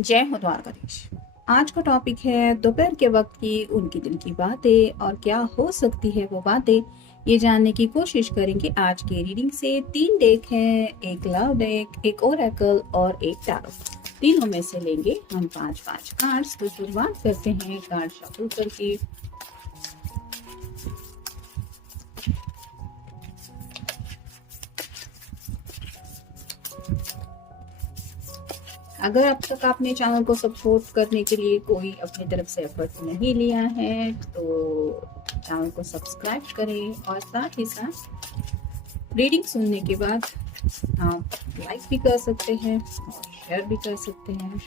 जय हो द्वारकाधीश। आज का टॉपिक है दोपहर के वक्त की उनकी दिल की बातें और क्या हो सकती है वो बातें। ये जानने की कोशिश करेंगे आज के रीडिंग से। 3 डेक हैं, एक लव डेक, एक ओरेकल और एक टैरो। तीनों में से लेंगे हम 5-5 कार्ड्स। तो शुरुआत करते हैं कार्ड शफल करके। अगर अब तक आपने चैनल को सपोर्ट करने के लिए कोई अपनी तरफ से एफर्ट नहीं लिया है तो चैनल को सब्सक्राइब करें और साथ ही साथ रीडिंग सुनने के बाद आप लाइक भी कर सकते हैं और शेयर भी कर सकते हैं।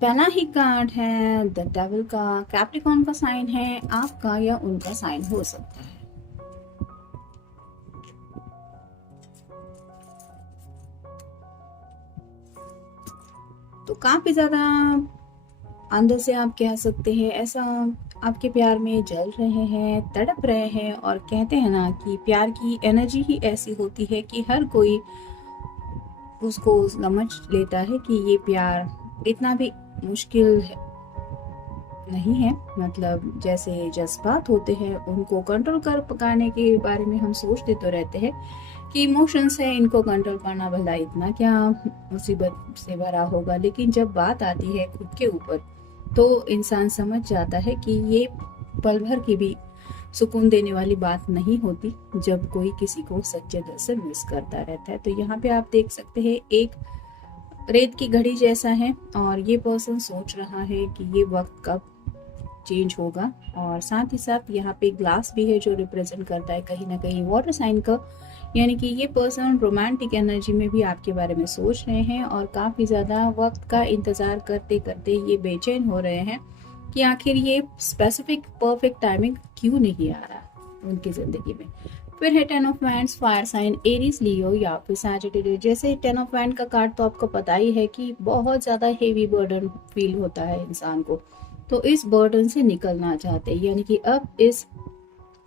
पहला ही कार्ड है द डेविल का। कैप्रिकॉर्न का साइन है, आपका या उनका साइन हो सकता है। तो काफी ज्यादा अंदर से आप कह सकते हैं ऐसा आपके प्यार में जल रहे हैं, तड़प रहे हैं। और कहते हैं ना कि प्यार की एनर्जी ही ऐसी होती है कि हर कोई उसको समझ लेता है कि ये प्यार इतना भी मुश्किल नहीं है। मतलब जैसे जज्बात होते हैं उनको कंट्रोल कर पकाने के बारे में हम सोचते तो रहते हैं कि इमोशंस है, इनको कंट्रोल करना भला इतना क्या मुसीबत से भरा होगा। लेकिन जब बात आती है खुद के ऊपर तो इंसान समझ जाता है कि ये पल भर की भी सुकून देने वाली बात नहीं होती जब कोई किसी को सच्चे दिल से मिस करता रहता है। तो यहाँ पे आप देख सकते हैं एक रेत की घड़ी जैसा है और ये पर्सन सोच रहा है कि ये वक्त कब चेंज होगा। और साथ ही साथ यहाँ पे ग्लास भी है जो रिप्रेजेंट करता है कहीं ना कहीं वाटर साइन का। यानी कि ये पर्सन रोमांटिक एनर्जी में भी आपके बारे में सोच रहे हैं और काफ़ी ज़्यादा वक्त का इंतज़ार करते करते ये बेचैन हो रहे हैं कि आखिर ये स्पेसिफिक परफेक्ट टाइमिंग क्यों नहीं आ रहा उनकी ज़िंदगी में। फिर है 10 of wands, fire sign Aries, Leo या फिर सैजिटेरियस। जैसे 10 ऑफ वैंड का कार्ड तो आपको पता ही है कि बहुत ज़्यादा हेवी बर्डन फील होता है इंसान को। तो इस बर्डन से निकलना चाहते हैं, यानी कि अब इस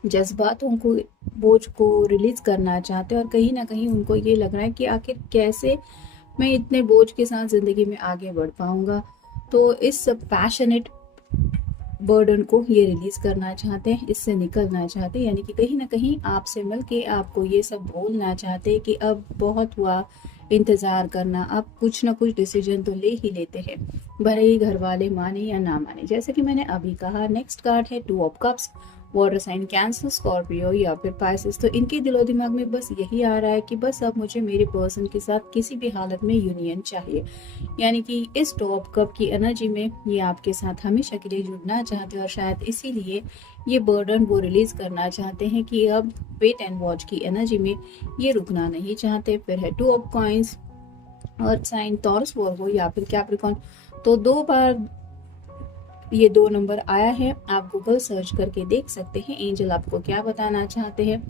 जज्बातों को, बोझ को रिलीज करना चाहते हैं। और कहीं ना कहीं उनको ये लग रहा है कि आखिर कैसे मैं इतने बोझ के साथ जिंदगी में आगे बढ़ पाऊंगा। तो इस पैशनेट बर्डन को ये रिलीज करना चाहते हैं, इससे निकलना चाहते हैं। यानी कि कहीं ना कहीं आपसे मिलके आपको ये सब बोलना चाहते हैं कि अब बहुत हुआ इंतज़ार करना, अब कुछ ना कुछ डिसीजन तो ले ही लेते हैं, भले ही घर वाले माने या ना माने। जैसे कि मैंने अभी कहा, नेक्स्ट कार्ड है 2 of cups water sign Cancer, Scorpio या फिर पाइसेस। तो इनके दिलो दिमाग में बस यही आ रहा है कि बस अब मुझे मेरे पर्सन के साथ किसी भी हालत में यूनियन चाहिए, यानी कि इस टॉप कप की एनर्जी में ये आपके साथ हमेशा के लिए जुड़ना चाहते हैं और शायद इसीलिए ये बर्डन वो रिलीज करना चाहते हैं कि अब वेट एंड वॉच की एनर्जी में ये रुकना नहीं चाहते। फिर है 2 of coins, earth sign, Taurus, Virgo या फिर कैप्रिकॉर्न। तो 2 बार ये 2 नंबर आया है, आप गूगल सर्च करके देख सकते हैं एंजल आपको क्या बताना चाहते हैं।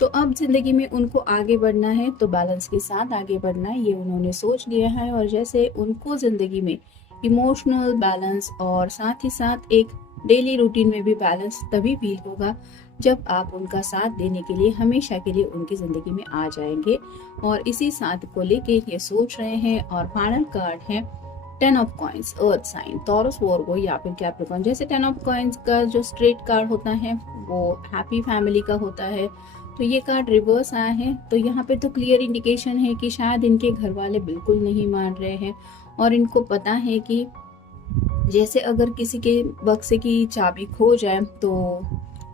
तो अब जिंदगी में उनको आगे बढ़ना है, तो बैलेंस के साथ आगे बढ़ना है, ये उन्होंने सोच लिया है। और जैसे उनको जिंदगी में इमोशनल बैलेंस और साथ ही साथ एक डेली रूटीन में भी बैलेंस तभी फील होगा जब आप उनका साथ देने के लिए हमेशा के लिए उनकी जिंदगी में आ जाएंगे, और इसी साथ को लेके ये सोच रहे हैं। और फाइनल कार्ड है 10 of coins, earth sign, Taurus, Virgo या फिर कैप्रिकॉर्न। जैसे 10 ऑफ कॉइंस का जो स्ट्रेट कार्ड होता है वो हैप्पी फैमिली का होता है, तो ये कार्ड रिवर्स आया है। तो यहाँ पे तो क्लियर इंडिकेशन है कि शायद इनके घर वाले बिल्कुल नहीं मान रहे हैं और इनको पता है कि जैसे अगर किसी के बक्से की चाबी खो जाए तो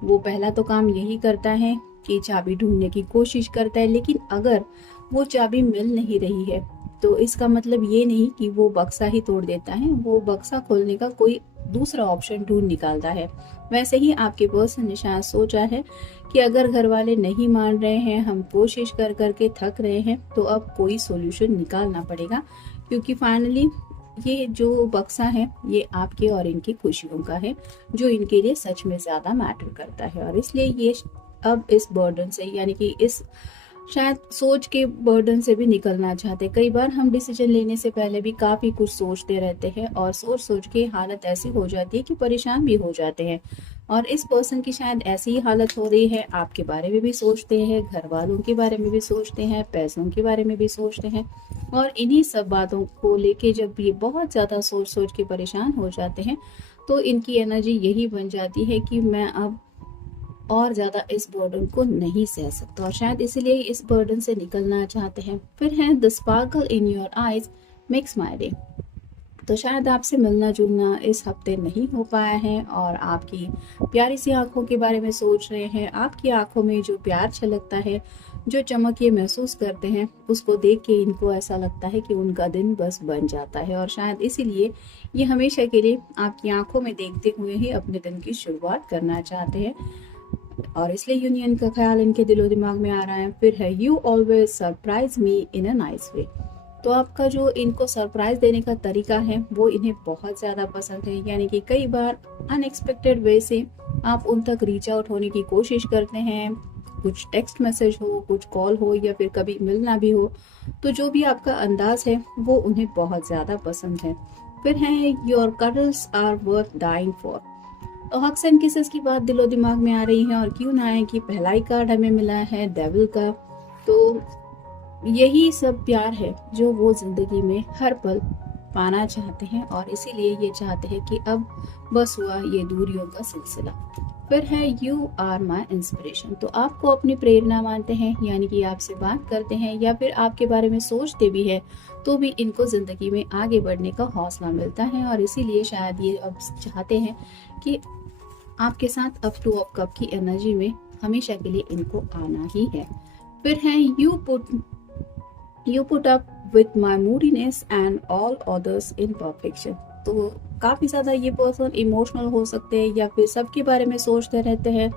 वो पहला तो काम यही करता है कि चाबी ढूंढने की कोशिश करता है, लेकिन अगर वो चाबी मिल नहीं रही है तो इसका मतलब ये नहीं कि वो बक्सा ही तोड़ देता है, वो बक्सा खोलने का कोई दूसरा ऑप्शन ढूंढ निकालता है। वैसे ही आपके पर्सन ने शायद सोचा है कि अगर घर वाले नहीं मान रहे हैं, हम कोशिश कर करके थक रहे हैं, तो अब कोई सोल्यूशन निकालना पड़ेगा, क्योंकि फाइनली ये जो बक्सा है ये आपके और इनकी खुशियों का है, जो इनके लिए सच में ज्यादा मैटर करता है। और इसलिए ये अब इस बर्डन से, यानी कि इस शायद सोच के बर्डन से भी निकलना चाहते। कई बार हम डिसीजन लेने से पहले भी काफी कुछ सोचते रहते हैं और सोच सोच के हालत ऐसी हो जाती है कि परेशान भी हो जाते हैं। और इस पर्सन की शायद ऐसी ही हालत हो रही है, आपके बारे में भी सोचते हैं, घर वालों के बारे में भी सोचते हैं, पैसों के बारे में भी सोचते हैं। और इन्हीं सब बातों को लेके जब ये बहुत ज्यादा सोच सोच के परेशान हो जाते हैं तो इनकी एनर्जी यही बन जाती है कि मैं अब और ज्यादा इस बर्डन को नहीं सह सकता, और शायद इसीलिए इस बर्डन से निकलना चाहते हैं। फिर है the sparkle in your eyes makes my day. तो शायद आपसे मिलना जुलना इस हफ्ते नहीं हो पाया है और आपकी प्यारी सी आंखों के बारे में सोच रहे हैं। आपकी आंखों में जो प्यार छलकता है, जो चमक ये महसूस करते हैं, उसको देख के इनको ऐसा लगता है कि उनका दिन बस बन जाता है, और शायद इसीलिए ये हमेशा के लिए आपकी आंखों में देखते हुए ही अपने दिन की शुरुआत करना चाहते हैं, और इसलिए यूनियन का ख्याल इनके दिलो दिमाग में आ रहा है। फिर है you always surprise me in a nice way. तो आपका जो इनको सरप्राइज देने का तरीका है वो इन्हें बहुत ज्यादा पसंद है, यानी कि कई बार अनएक्सपेक्टेड वे से आप उन तक रीच आउट होने की कोशिश करते हैं, कुछ टेक्स्ट मैसेज हो, कुछ कॉल हो, या फिर कभी मिलना भी हो, तो जो भी आपका अंदाज है वो उन्हें बहुत ज्यादा पसंद है। फिर है your cuddles are worth dying for. तो हक्स एंड किसेस की बात दिलो दिमाग में आ रही है, और क्यों ना है कि पहला ही कार्ड हमें मिला है डेविल का। तो यही सब प्यार है जो वो जिंदगी में हर पल पाना चाहते हैं, और इसीलिए ये चाहते हैं कि अब बस हुआ ये दूरियों का सिलसिला। फिर है यू आर माई इंस्पिरेशन। तो आपको अपनी प्रेरणा मानते हैं, यानी कि आपसे बात करते हैं या फिर आपके बारे में सोचते भी है तो भी इनको जिंदगी में आगे बढ़ने का हौसला मिलता है, और इसीलिए शायद ये अब चाहते हैं कि आपके साथ अप टू ऑफ कप की एनर्जी में हमेशा के लिए इनको आना ही है। फिर है you put up with my मूडीनेस and all others in perfection. तो काफी ज्यादा ये पर्सन इमोशनल हो सकते हैं या फिर सबके बारे में सोचते रहते हैं,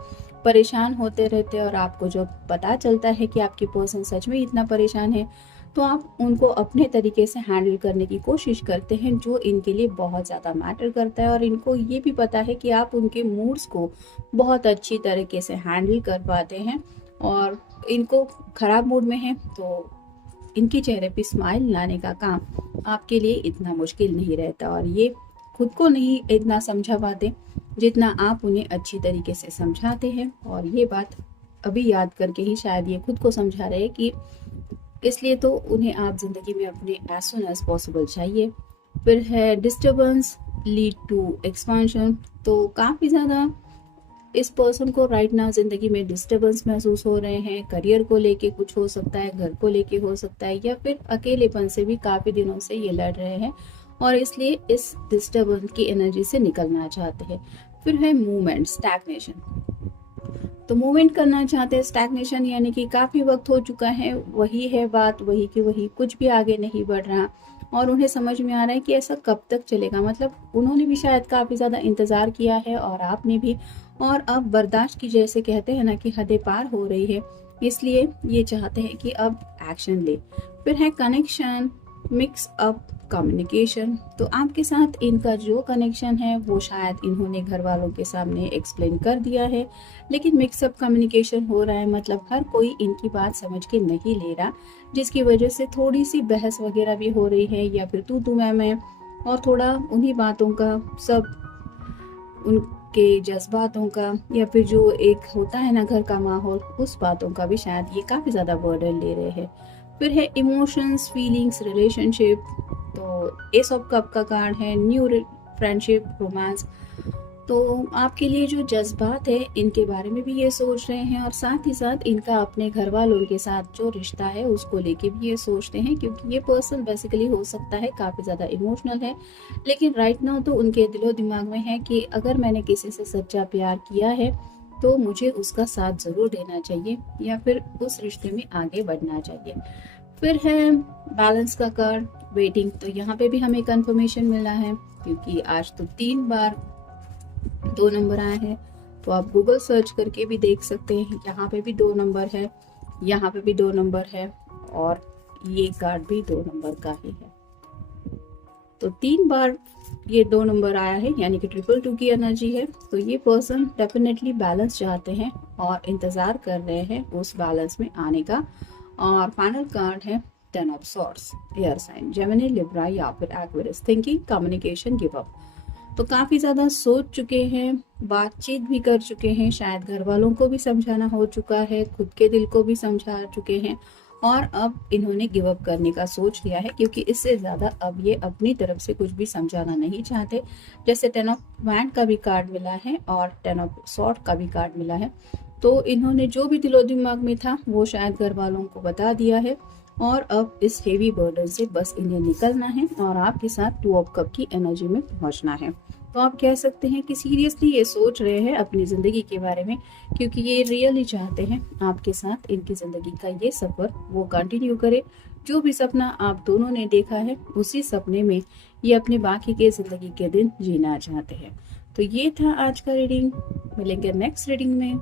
परेशान होते रहते हैं, और आपको जब पता चलता है कि आपके पर्सन सच में इतना परेशान है तो आप उनको अपने तरीके से हैंडल करने की कोशिश करते हैं, जो इनके लिए बहुत ज़्यादा मैटर करता है। और इनको ये भी पता है कि आप उनके मूड्स को बहुत अच्छी तरीके से हैंडल कर पाते हैं, और इनको खराब मूड में है तो इनके चेहरे पे स्माइल लाने का काम आपके लिए इतना मुश्किल नहीं रहता, और ये खुद को नहीं इतना समझा पाते जितना आप उन्हें अच्छी तरीके से समझाते हैं। और ये बात अभी याद करके ही शायद ये खुद को समझा रहे हैं कि इसलिए तो उन्हें आप जिंदगी में अपने एज सुन एज पॉसिबल चाहिए। फिर है डिस्टर्बेंस लीड टू एक्सपेंशन। तो काफी ज्यादा इस पर्सन को राइट नाउ जिंदगी में डिस्टर्बेंस महसूस हो रहे हैं। करियर को लेके कुछ हो सकता है, घर को लेके हो सकता है, या फिर अकेलेपन से भी काफी दिनों से ये लड़ रहे हैं, और इसलिए इस डिस्टर्बेंस की एनर्जी से निकलना चाहते हैं। फिर है मूवमेंट स्टैग्नेशन। तो मूवमेंट करना चाहते हैं, स्टैग्नेशन यानी कि काफ़ी वक्त हो चुका है, वही है बात, वही की वही, कुछ भी आगे नहीं बढ़ रहा और उन्हें समझ में आ रहा है कि ऐसा कब तक चलेगा। मतलब उन्होंने भी शायद काफ़ी ज़्यादा इंतज़ार किया है और आपने भी, और अब बर्दाश्त की, जैसे कहते हैं ना कि हदें पार हो रही है, इसलिए ये चाहते हैं कि अब एक्शन ले। फिर है कनेक्शन, मिक्स अप कम्युनिकेशन। तो आपके साथ इनका जो कनेक्शन है वो शायद इन्होंने घर वालों के सामने एक्सप्लेन कर दिया है, लेकिन मिक्सअप कम्युनिकेशन हो रहा है, मतलब हर कोई इनकी बात समझ के नहीं ले रहा, जिसकी वजह से थोड़ी सी बहस वगैरह भी हो रही है, या फिर तू मैं, और थोड़ा उन्हीं बातों का, सब उनके जज्बातों का, या फिर जो एक होता है ना घर का माहौल, उस बातों का भी शायद ये काफ़ी ज़्यादा बर्डन ले रहे हैं। फिर है इमोशंस, फीलिंग्स, रिलेशनशिप। तो एस ऑफ कप का कार्ड है न्यू फ्रेंडशिप, रोमांस। तो आपके लिए जो जज्बात है इनके बारे में भी ये सोच रहे हैं, और साथ ही साथ इनका अपने घर वालों के साथ जो रिश्ता है उसको लेके भी ये सोचते हैं, क्योंकि ये पर्सन बेसिकली हो सकता है काफ़ी ज़्यादा इमोशनल है, लेकिन राइट नाउ तो उनके दिलो दिमाग में है कि अगर मैंने किसी से सच्चा प्यार किया है तो मुझे उसका साथ ज़रूर देना चाहिए, या फिर उस रिश्ते में आगे बढ़ना चाहिए। फिर है बैलेंस का कार्ड, वेटिंग। तो यहाँ पे भी हमें कंफर्मेशन मिला है, क्योंकि आज तो 3 बार 2 नंबर आए हैं। तो आप गूगल सर्च करके भी देख सकते हैं, यहाँ पे भी 2 नंबर है, यहाँ पे भी 2 नंबर है, और ये कार्ड भी 2 नंबर का ही है। तो 3 बार ये 2 नंबर आया है, यानी कि 222 की एनर्जी है। तो ये पर्सन डेफिनेटली बैलेंस चाहते हैं और इंतजार कर रहे हैं उस बैलेंस में आने का। और फाइनल कार्ड है 10 of swords, air sign, Gemini, Libra या फिर Aquarius. Thinking, communication, give up. तो काफ़ी ज़्यादा सोच चुके हैं, बातचीत भी कर चुके हैं, शायद घर वालों को भी समझाना हो चुका है, खुद के दिल को भी समझा चुके हैं, और अब इन्होंने गिव अप करने का सोच लिया है, क्योंकि इससे ज़्यादा अब ये अपनी तरफ से कुछ भी समझाना नहीं चाहते। जैसे 10 ऑफ वैंड का भी कार्ड मिला है और 10 ऑफ सॉर्ड का भी कार्ड मिला है। तो इन्होंने जो भी दिलो दिमाग में था वो शायद घर वालों को बता दिया है, और अब इस हेवी बर्डन से बस इन्हें निकलना है और आपके साथ 2 ऑफ कप की एनर्जी में पहुंचना है। तो आप कह सकते हैं कि सीरियसली ये सोच रहे हैं अपनी ज़िंदगी के बारे में, क्योंकि ये रियली चाहते हैं आपके साथ इनकी ज़िंदगी का ये सफ़र वो कंटिन्यू करे। जो भी सपना आप दोनों ने देखा है उसी सपने में ये अपने बाकी के ज़िंदगी के दिन जीना चाहते हैं। तो ये था आज का रीडिंग, मिलेंगे नेक्स्ट रीडिंग में।